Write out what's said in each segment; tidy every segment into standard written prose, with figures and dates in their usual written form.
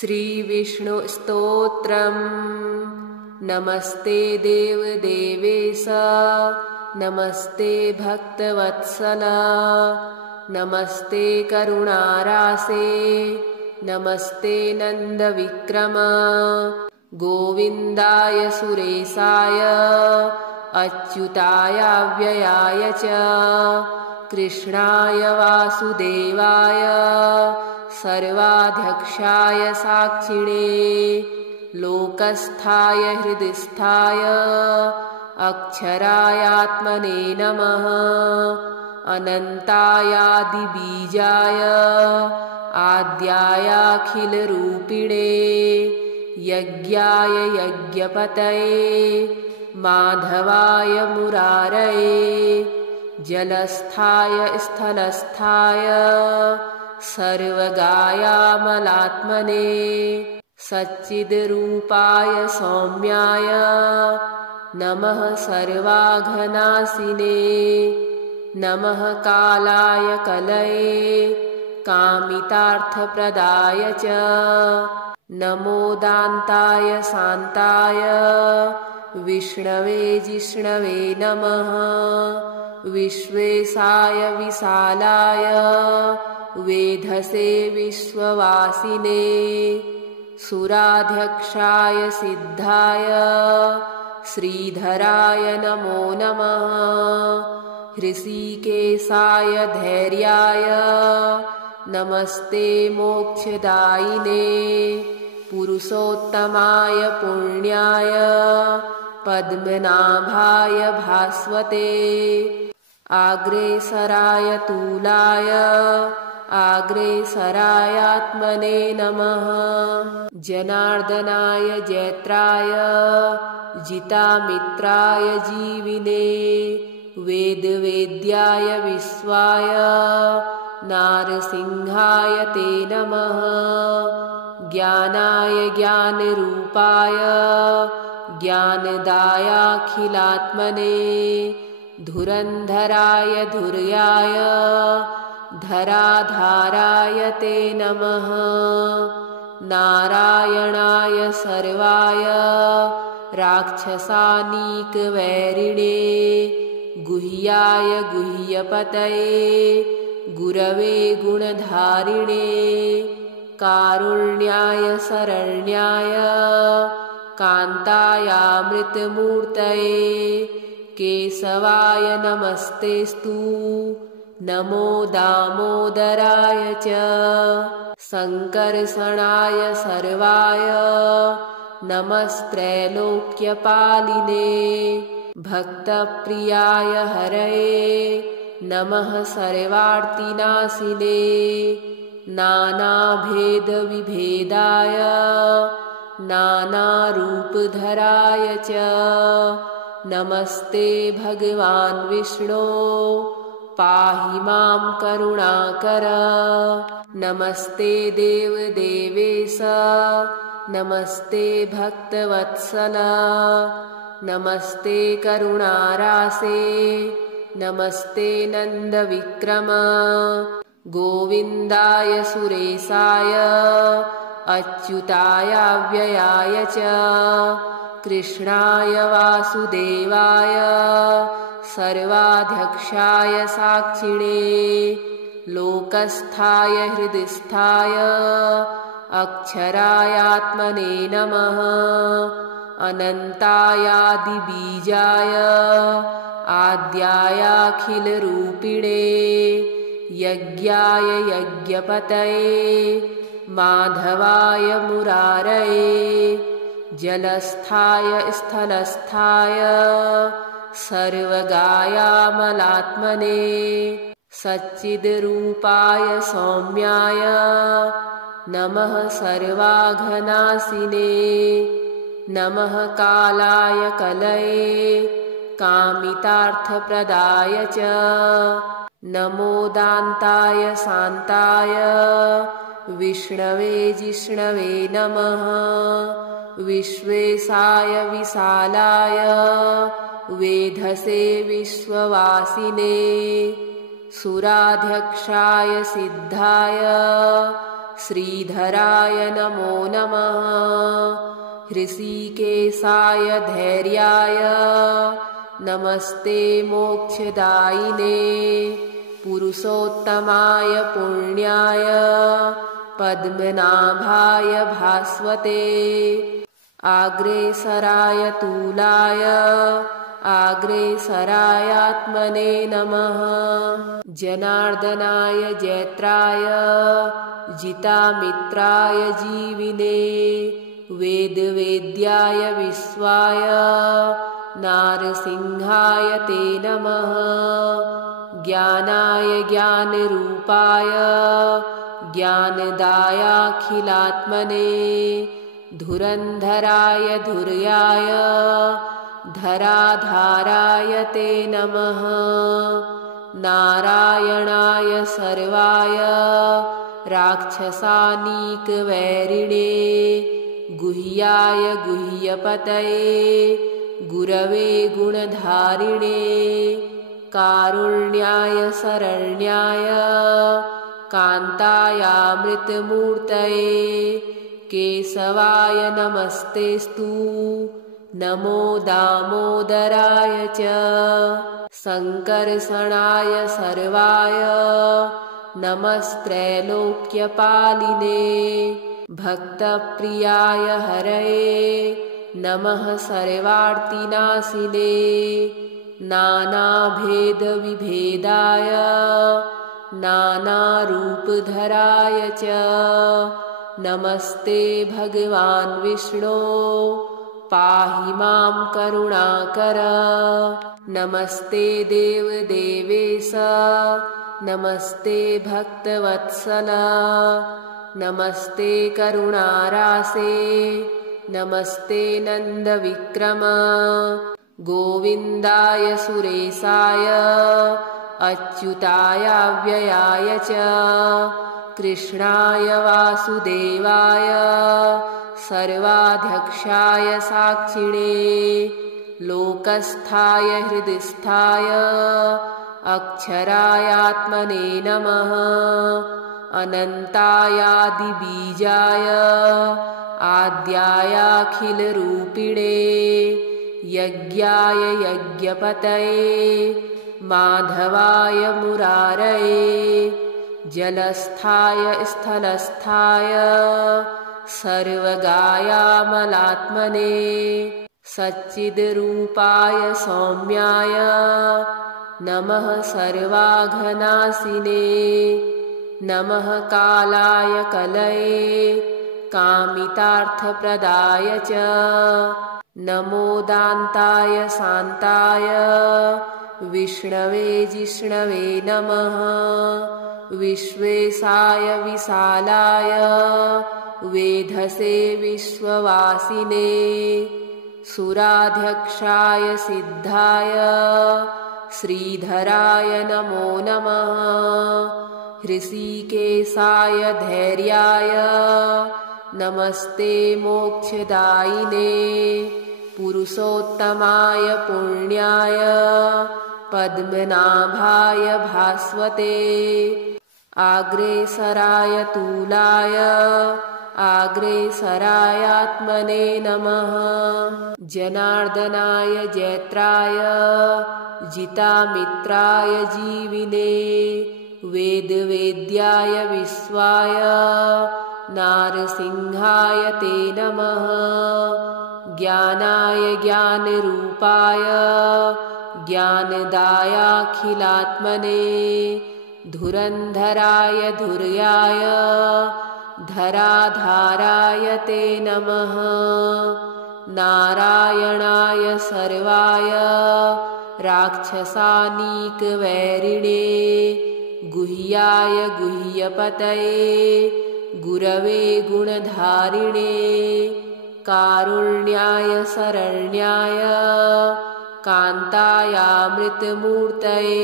श्रीविष्णुस्तोत्रम्। नमस्ते देवदेवेश, नमस्ते भक्तवत्सला, नमस्ते करुणारासे, नमस्ते नन्दविक्रम। गोविन्दाय सुरेशाय, अच्युताय व्ययाय च, कृष्णाय वासुदेवाय, सर्वाध्यक्षाय साक्षिणे, लोकस्थाय हृदिस्थाय, अक्षरायात्मने नमः। अनन्तायादिबीजाय, आद्यायाखिलरूपिणे, यज्ञाय यज्ञपतये, माधवाय मुरारये, जलस्थाय स्थलस्थाय, सर्वगायामलात्मने, सच्चिद्रूपाय सौम्याय, नमः सर्वाघनासिने, नमः कालाय कलये, कामितार्थप्रदाय च, नमो दान्ताय शान्ताय, विष्णवे जिष्णवे नमः। विश्वेशाय विशालाय, वेधसे विश्ववासिने, सुराध्यक्षाय सिद्धाय, श्रीधराय नमो नमः। हृषीकेशाय धैर्याय, नमस्ते मोक्षदायिने, पुरुषोत्तमाय पुण्याय, पद्मनाभाय भास्वते, आग्रेसराय तूलाय, आग्रेसरायात्मने नमः। जनार्दनाय जैत्राय, जितामित्राय जीविने, वेदवेद्याय विश्वाय, नारसिंहाय ते नमः। ज्ञानाय ज्ञानरूपाय, ज्ञानदायाखिलात्मने, धुरन्धराय धुर्याय, धराधाराय ते नमः। नारायणाय सर्वाय, राक्षसानीकवैरिणे, गुह्याय गुह्यपतये, गुरवे गुणधारिणे, कारुण्याय शरण्याय, कान्तायामृतमूर्तये, केशवाय नमस्तेस्तु, नमो दामोदराय च, सङ्कर्षणाय सर्वाय, नमस्त्रैलोक्यपालिने, भक्तप्रियाय हरये, नमः सर्वार्तिनाशिने, नानाभेदविभेदाय, नानारूपधराय च, नमस्ते भगवान् विष्णो, पाहि मां करुणाकर। नमस्ते देवदेवेश, नमस्ते भक्तवत्सला, नमस्ते करुणारासे, नमस्ते नन्दविक्रम। गोविन्दाय सुरेशाय, अच्युताय व्ययाय च, कृष्णाय वासुदेवाय, सर्वाध्यक्षाय साक्षिणे, लोकस्थाय हृदिस्थाय, अक्षरायात्मने नमः। अनन्तायादिबीजाय, आद्यायाखिलरूपिणे, यज्ञाय यज्ञपतये, माधवाय मुरारये, जलस्थाय स्थलस्थाय, सर्वगायामलात्मने, सच्चिद्रूपाय सौम्याय, नमः सर्वाघनासिने, नमः कालाय कलये, कामितार्थप्रदाय च, नमो दान्ताय शान्ताय, विष्णवे जिष्णवे नमः। विश्वेशाय विशालाय, वेधसे विश्ववासिने, सुराध्यक्षाय सिद्धाय, श्रीधराय नमो नमः। हृषीकेशाय धैर्याय नमस्ते मोक्षदायिने। पुरुषोत्तमाय पुण्याय पद्मनाभाय भास्वते। आग्रेसराय तूलाय आग्रेसरायात्मने नमः। जनार्दनाय जैत्राय जितामित्राय जीविने। वेदवेद्याय विश्वाय नारसिंहाय ते नमः। ज्ञानाय ज्ञानरूपाय ज्ञानदायाखिलात्मने। धुरन्धराय धुर्याय धराधाराय ते नमः। नारायणाय सर्वाय राक्षसानीकवैरिणे। गुह्याय गुह्यपतये गुरवे गुणधारिणे। कारुण्याय शरण्याय कान्तायामृतमूर्तये। केशवाय नमस्तेस्तु नमो दामोदराय च। सङ्कर्षणाय सर्वाय नमस्त्रैलोक्यपालिने। भक्तप्रियाय हरये नमः सर्वार्तिनाशिने। नानाभेदविभेदाय नानारूपधराय च नमस्ते भगवान् विष्णो पाहि मां करुणाकर। नमस्ते देवदेवेश नमस्ते भक्तवत्सल। नमस्ते करुणारासे नमस्ते नन्दविक्रम। गोविन्दाय सुरेशाय अच्युतायाव्ययाय च कृष्णाय वासुदेवाय सर्वाध्यक्षाय साक्षिणे लोकस्थाय हृदिस्थाय अक्षरायात्मने नमः। अनन्तायादिबीजाय आद्यायाखिलरूपिणे यज्ञाय यज्ञपतये माधवाय मुरारये जलस्थाय स्थलस्थाय सर्वगायामलात्मने सच्चिद्रूपाय सौम्याय नमः सर्वाघनाशिने नमः कालाय कलये कामितार्थप्रदाय च नमो दान्ताय शान्ताय विष्णवे जिष्णवे नमः विश्वेशाय विशालाय वेधसे विश्ववासिने सुराध्यक्षाय सिद्धाय श्रीधराय नमो नमः हृषीकेशाय धैर्याय नमस्ते मोक्षदायिने पुरुषोत्तमाय पुण्याय पद्मनाभाय भास्वते आग्रेसराय तूलाय आग्रेसरायात्मने नमः जनार्दनाय जैत्राय जितामित्राय जीविने वेदवेद्याय विश्वाय नारसिंहाय ते नमः ज्ञानाय ज्ञानरूपाय ज्ञानदायाखिलात्मने धुरन्धराय धुर्याय धराधाराय ते नमः नारायणाय सर्वाय राक्षसानीकवैरिणे गुह्याय गुह्यपतये गुरवे गुणधारिणे कारुण्याय शरण्याय कान्तायामृतमूर्तये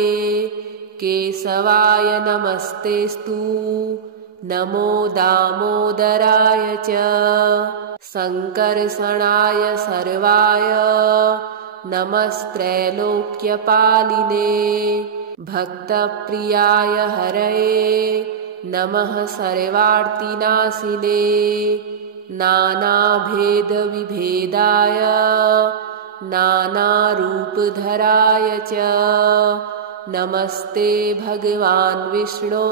केशवाय नमस्तेस्तु नमो दामोदराय च सङ्कर्षणाय सर्वाय नमस्त्रैलोक्यपालिने भक्तप्रियाय हरये नमः सर्वार्तिनाशिने नानाभेदविभेदाय नानारूपधराय च नमस्ते भगवान् विष्णो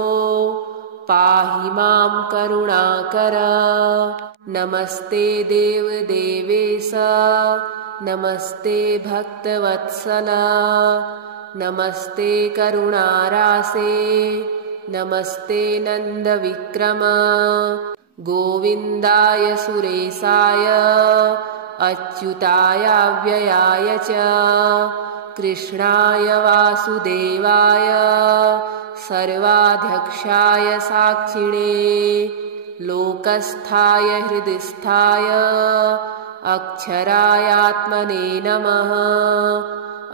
पाहि मां करुणाकर नमस्ते देवदेवेश नमस्ते भक्तवत्सल नमस्ते करुणारासे नमस्ते नन्दविक्रम गोविन्दाय सुरेशाय अच्युताय व्ययाय च कृष्णाय वासुदेवाय सर्वाध्यक्षाय साक्षिणे लोकस्थाय हृदिस्थाय अक्षरायात्मने नमः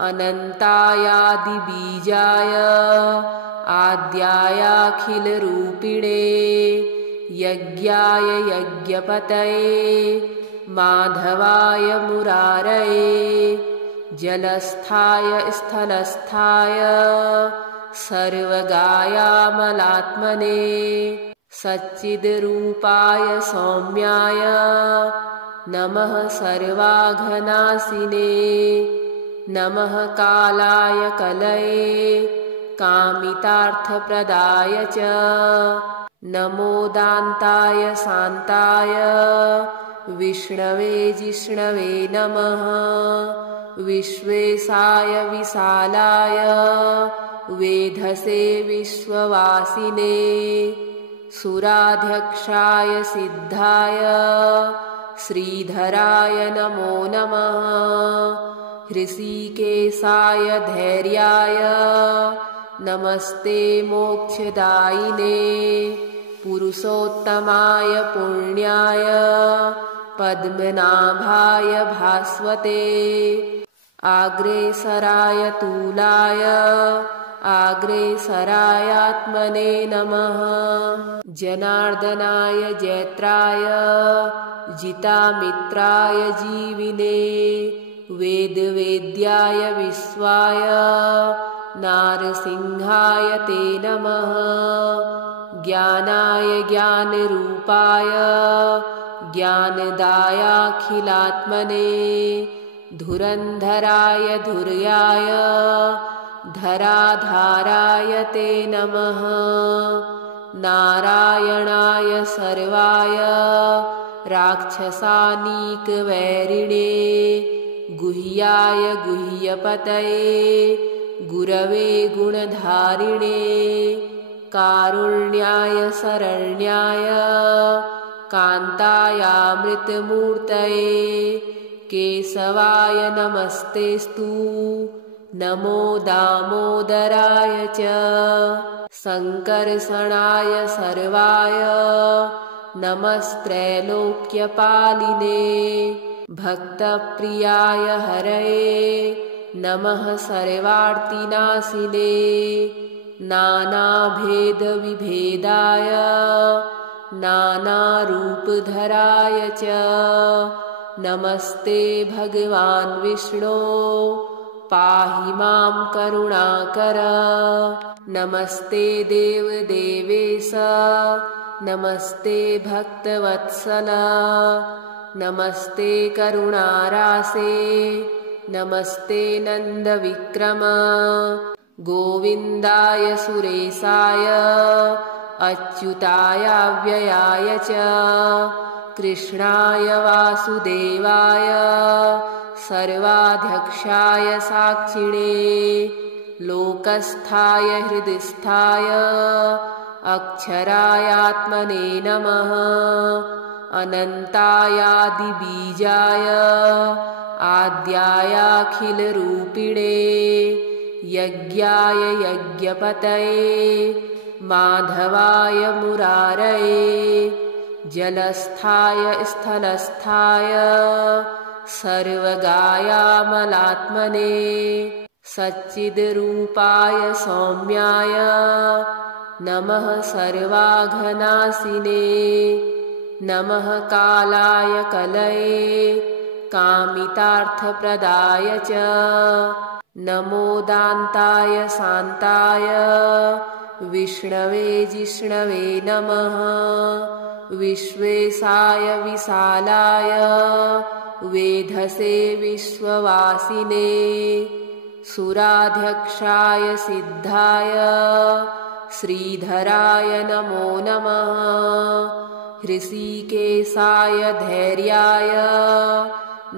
अनन्तायादिबीजाय आद्यायाखिलरूपिणे यज्ञाय यज्ञपतये माधवाय मुरारये जलस्थाय स्थलस्थाय सर्वगायामलात्मने सच्चिद्रूपाय सौम्याय नमः सर्वाघनाशिने नमः कालाय कलये कामितार्थप्रदाय च नमो दान्ताय शान्ताय विष्णवे जिष्णवे नमः विश्वेशाय विशालाय वेधसे विश्ववासिने सुराध्यक्षाय सिद्धाय श्रीधराय नमो नमः हृषीकेशाय धैर्याय नमस्ते मोक्षदायिने पुरुषोत्तमाय पुण्याय पद्मनाभाय भास्वते आग्रेसराय तूलाय आग्रेसरायात्मने नमः जनार्दनाय जैत्राय जितामित्राय जीविने वेदवेद्याय विश्वाय नारसिंहाय ते नमः ज्ञानाय ज्ञानरूपाय ज्ञानदायाखिलात्मने धुरन्धराय धुर्याय धराधाराय ते नमः नारायणाय सर्वाय राक्षसानीकवैरिणे गुह्याय गुह्यपतये गुरवे गुणधारिणे कारुण्याय शरण्याय कान्तायामृतमूर्तये केशवाय नमस्तेस्तु नमो दामोदराय च सङ्कर्षणाय सर्वाय नमस्त्रैलोक्यपालिने भक्तप्रियाय हरये नमः सर्वार्तिनाशिने नानाभेदविभेदाय नानारूपधराय च नमस्ते भगवान् विष्णो पाहि मां करुणाकर नमस्ते देवदेवेश नमस्ते भक्तवत्सल नमस्ते करुणारासे नमस्ते नन्दविक्रम गोविन्दाय सुरेशाय अच्युताय व्ययाय च कृष्णाय वासुदेवाय सर्वाध्यक्षाय साक्षिणे लोकस्थाय हृदिस्थाय अक्षरायात्मने नमः अनन्तायादिबीजाय आद्यायाखिलरूपिणे यज्ञाय यज्ञपतये माधवाय मुरारये जलस्थाय स्थलस्थाय सर्वगायामलात्मने सच्चिद्रूपाय सौम्याय नमः सर्वाघनाशिने नमः कालाय कलये कामितार्थप्रदाय च नमो दान्ताय शान्ताय विष्णवे जिष्णवे नमः विश्वेशाय विशालाय वेधसे विश्ववासिने सुराध्यक्षाय सिद्धाय श्रीधराय नमो नमः हृषीकेशाय धैर्याय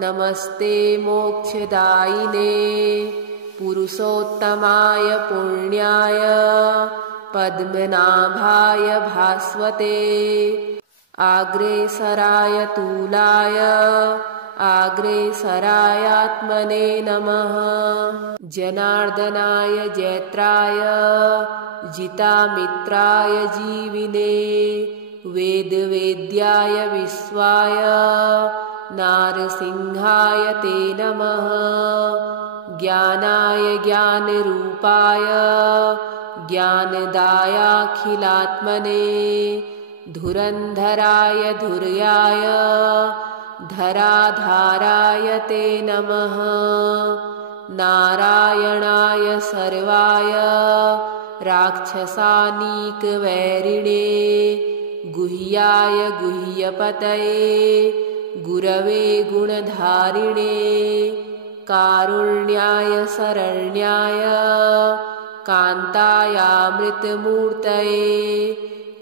नमस्ते मोक्षदायिने पुरुषोत्तमाय पुण्याय पद्मनाभाय भास्वते आग्रेसराय तूलाय आग्रेसरायात्मने नमः जनार्दनाय जैत्राय जितामित्राय जीविने वेदवेद्याय विश्वाय नारसिंहाय ते नमः ज्ञानाय ज्ञानरूपाय ज्ञानदायाखिलात्मने धुरन्धराय धुर्याय धराधाराय ते नमः नारायणाय सर्वाय राक्षसानीकवैरिणे गुह्याय गुह्यपतये गुरवे गुणधारिणे कारुण्याय शरण्याय कान्तायामृतमूर्तये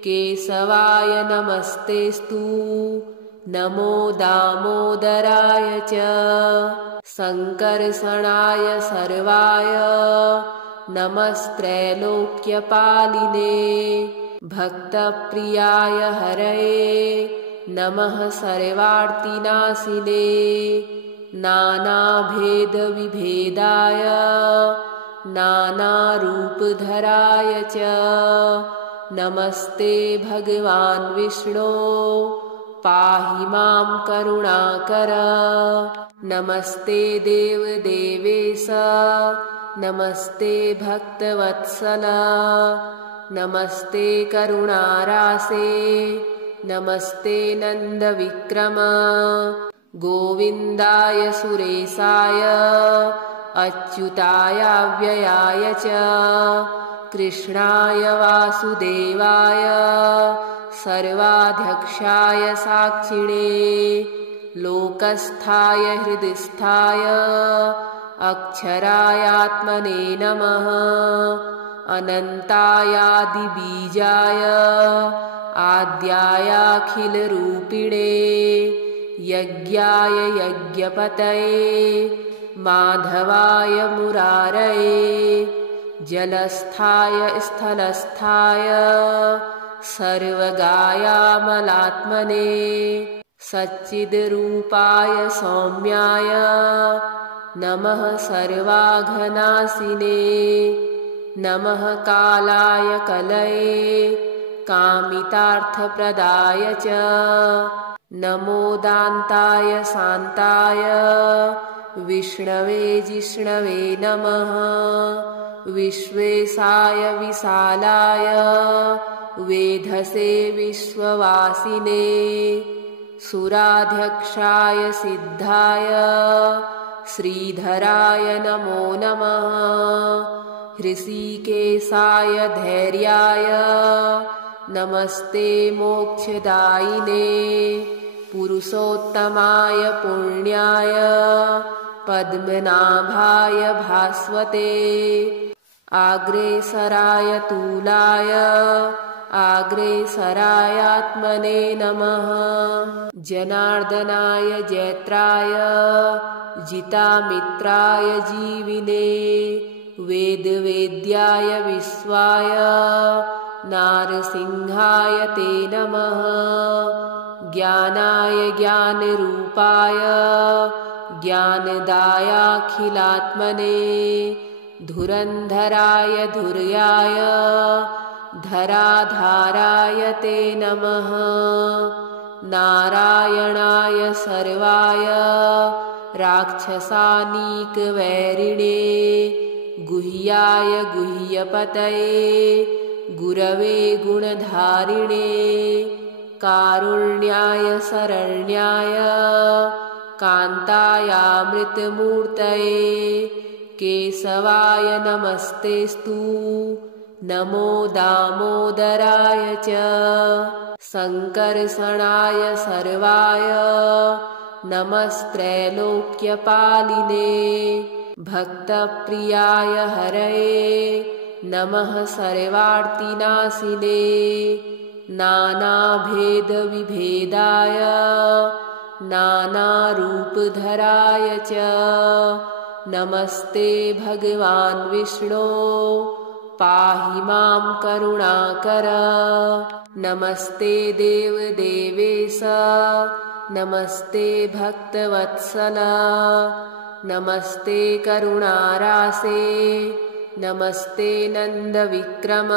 केशवाय नमस्तेस्तु नमो दामोदराय च संकर्षणाय सर्वाय नमस्त्रैलोक्यपालिने भक्तप्रियाय हरये नमः सर्वार्तिनाशिने नानाभेदविभेदाय नानारूपधराय च नमस्ते भगवान् विष्णो पाहि मां करुणाकर नमस्ते देवदेवेश नमस्ते भक्तवत्सल नमस्ते करुणारासे नमस्ते नन्दविक्रम गोविन्दाय सुरेशाय अच्युतायाव्ययाय च कृष्णाय वासुदेवाय सर्वाध्यक्षाय साक्षिणे लोकस्थाय हृदिस्थाय अक्षरायात्मने नमः अनन्तायादिबीजाय आद्यायाखिलरूपिणे यज्ञाय यज्ञपतये माधवाय मुरारये जलस्थाय स्थलस्थाय सर्वगायामलात्मने सच्चिद्रूपाय सौम्याय नमः सर्वाघनाशिने नमः कालाय कलये कामितार्थप्रदाय च नमो दान्ताय शान्ताय विष्णवे जिष्णवे नमः विश्वेशाय विशालाय वेधसे विश्ववासिने सुराध्यक्षाय सिद्धाय श्रीधराय नमो नमः हृषीकेशाय धैर्याय नमस्ते मोक्षदायिने पुरुषोत्तमाय पुण्याय पद्मनाभाय भास्वते आग्रेसराय तूलाय आग्रेसरायात्मने नमः जनार्दनाय जैत्राय जितामित्राय जीविने वेदवेद्याय विश्वाय नारसिंहाय ते नमः ज्ञानाय ज्ञानरूपाय ज्ञानदायाखिलात्मने धुरन्धराय धुर्याय धराधाराय ते नमः नारायणाय सर्वाय राक्षसानीकवैरिणे गुह्याय गुह्यपतये गुरवे गुणधारिणे कारुण्याय शरण्याय कान्तायामृतमूर्तये केशवाय नमस्तेस्तु नमो दामोदराय च संकर्षणाय सर्वाय नमस्त्रैलोक्यपालिने भक्तप्रियाय हरये नमः सर्वार्तिनाशिने नानाभेदविभेदाय नानारूपधराय च नमस्ते भगवान् विष्णो पाहि मां करुणाकर नमस्ते देवदेवेश नमस्ते भक्तवत्सल नमस्ते करुणारासे नमस्ते नन्दविक्रम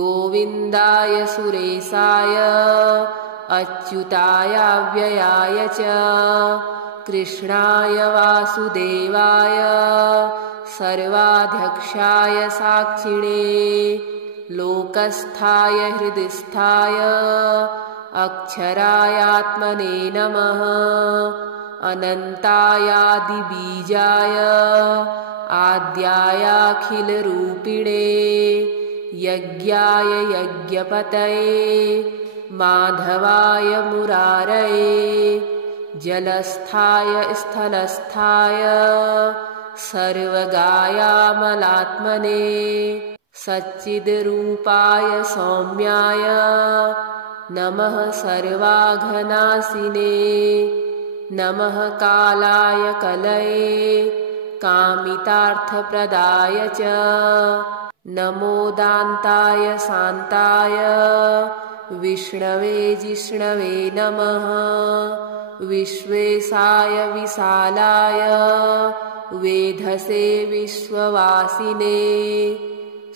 गोविन्दाय सुरेशाय अच्युताय व्ययाय च कृष्णाय वासुदेवाय सर्वाध्यक्षाय साक्षिणे लोकस्थाय हृदिस्थाय अक्षरायात्मने नमः अनन्तायादिबीजाय आद्यायाखिलरूपिणे यज्ञाय यज्ञपतये माधवाय मुरारये जलस्थाय स्थलस्थाय सर्वगायामलात्मने सच्चिद्रूपाय सौम्याय नमः सर्वाघनाशिने नमः कालाय कलये कामितार्थप्रदाय च नमो दान्ताय शान्ताय विष्णवे जिष्णवे नमः विश्वेशाय विशालाय वेधसे विश्ववासिने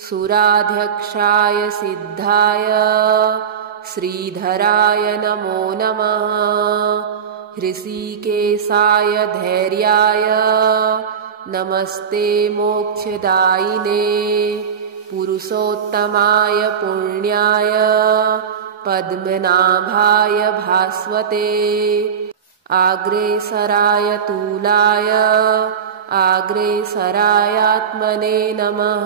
सुराध्यक्षाय सिद्धाय श्रीधराय नमो नमः हृषीकेशाय धैर्याय नमस्ते मोक्षदायिने पुरुषोत्तमाय पुण्याय पद्मनाभाय भास्वते आग्रेसराय तूलाय आग्रेसरायात्मने नमः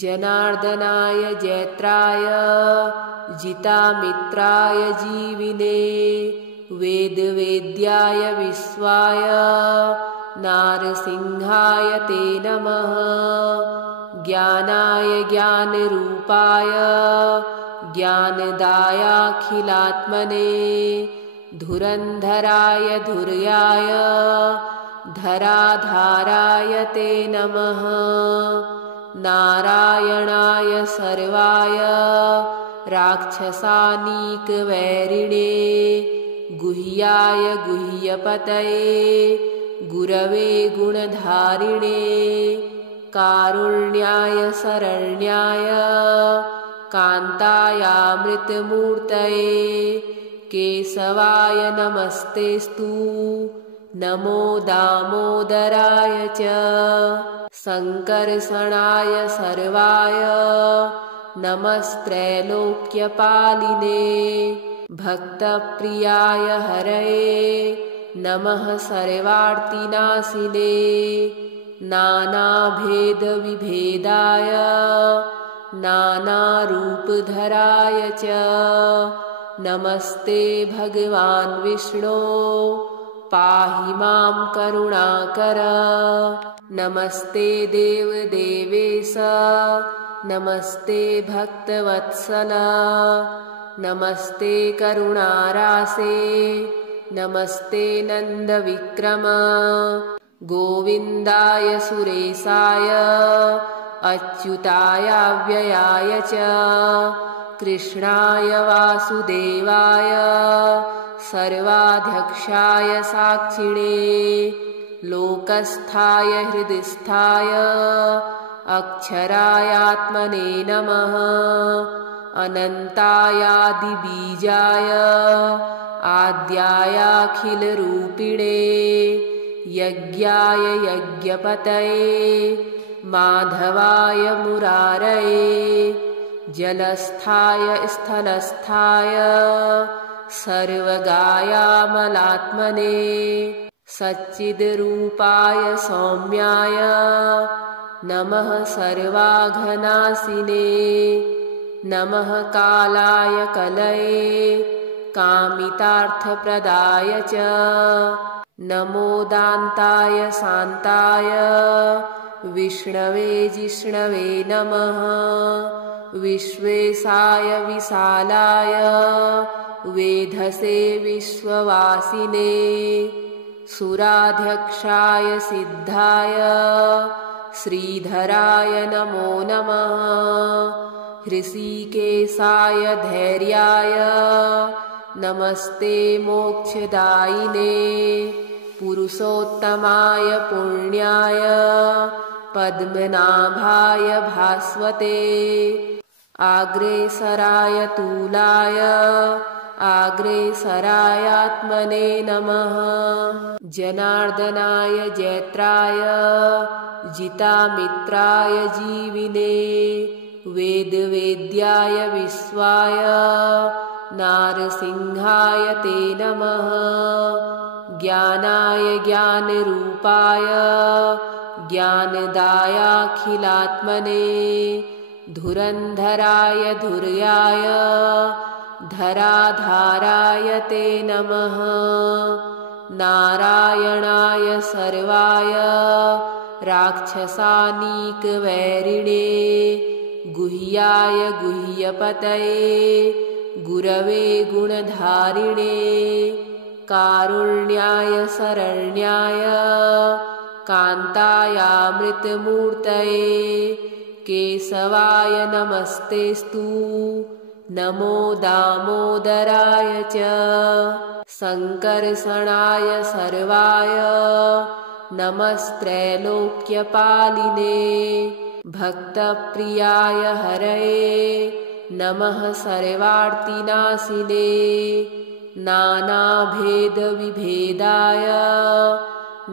जनार्दनाय जैत्राय जितामित्राय जीविने वेदवेद्याय विश्वाय नारसिंहाय ते नमः ज्ञानाय ज्ञानरूपाय ज्ञानदायाखिलात्मने धुरन्धराय धुर्याय धराधाराय ते नमः नारायणाय सर्वाय राक्षसानीकवैरिणे गुह्याय गुह्यपतये गुरवे गुणधारिणे कारुण्याय शरण्याय कान्तायामृतमूर्तये केशवाय नमस्तेस्तु नमो दामोदराय च संकर्षणाय सर्वाय नमस्त्रैलोक्यपालिने भक्तप्रियाय हरये नमः सर्वार्तिनाशिने नानाभेदविभेदाय नानारूपधराय च नमस्ते भगवान् विष्णो पाहि मां करुणाकर नमस्ते देवदेवेश नमस्ते भक्तवत्सल नमस्ते करुणारासे नमस्ते नन्दविक्रम गोविन्दाय सुरेशाय अच्युताय व्ययाय च कृष्णाय वासुदेवाय सर्वाध्यक्षाय साक्षिणे लोकस्थाय हृदिस्थाय अक्षरायात्मने नमः अनन्तायादिबीजाय आद्यायाखिलरूपिणे यज्ञाय यज्ञपतये माधवाय मुरारये जलस्थाय स्थलस्थाय सर्वगायामलात्मने सच्चिद्रूपाय सौम्याय नमः सर्वाघनासिने नमः कालाय कलये कामितार्थप्रदाय च नमो दान्ताय शान्ताय विष्णवे जिष्णवे नमः विश्वेशाय विशालाय वेधसे विश्ववासिने सुराध्यक्षाय सिद्धाय श्रीधराय नमो नमः हृषीकेशाय धैर्याय नमस्ते मोक्षदायिने पुरुषोत्तमाय पुण्याय पद्मनाभाय भास्वते आग्रेसराय तूलाय आग्रेसरायात्मने नमः जनार्दनाय जैत्राय जितामित्राय जीविने वेदवेद्याय विश्वाय नारसिंहाय ते नमः ज्ञानाय ज्ञानरूपाय ज्ञानदायाखिलात्मने धुरन्धराय धुर्याय धराधाराय ते नमः नारायणाय सर्वाय राक्षसानीकवैरिणे गुह्याय गुह्यपतये गुरवे गुणधारिणे कारुण्याय शरण्याय कान्तायामृतमूर्तये केशवाय नमस्तेस्तु नमो दामोदराय च सङ्कर्षणाय सर्वाय नमस्त्रैलोक्यपालिने भक्तप्रियाय हरये नमः सर्वार्तिनाशिने नानाभेदविभेदाय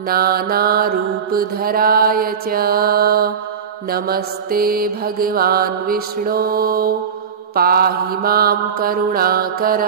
नानारूपधराय च नमस्ते भगवान् विष्णो पाहि मां करुणाकर।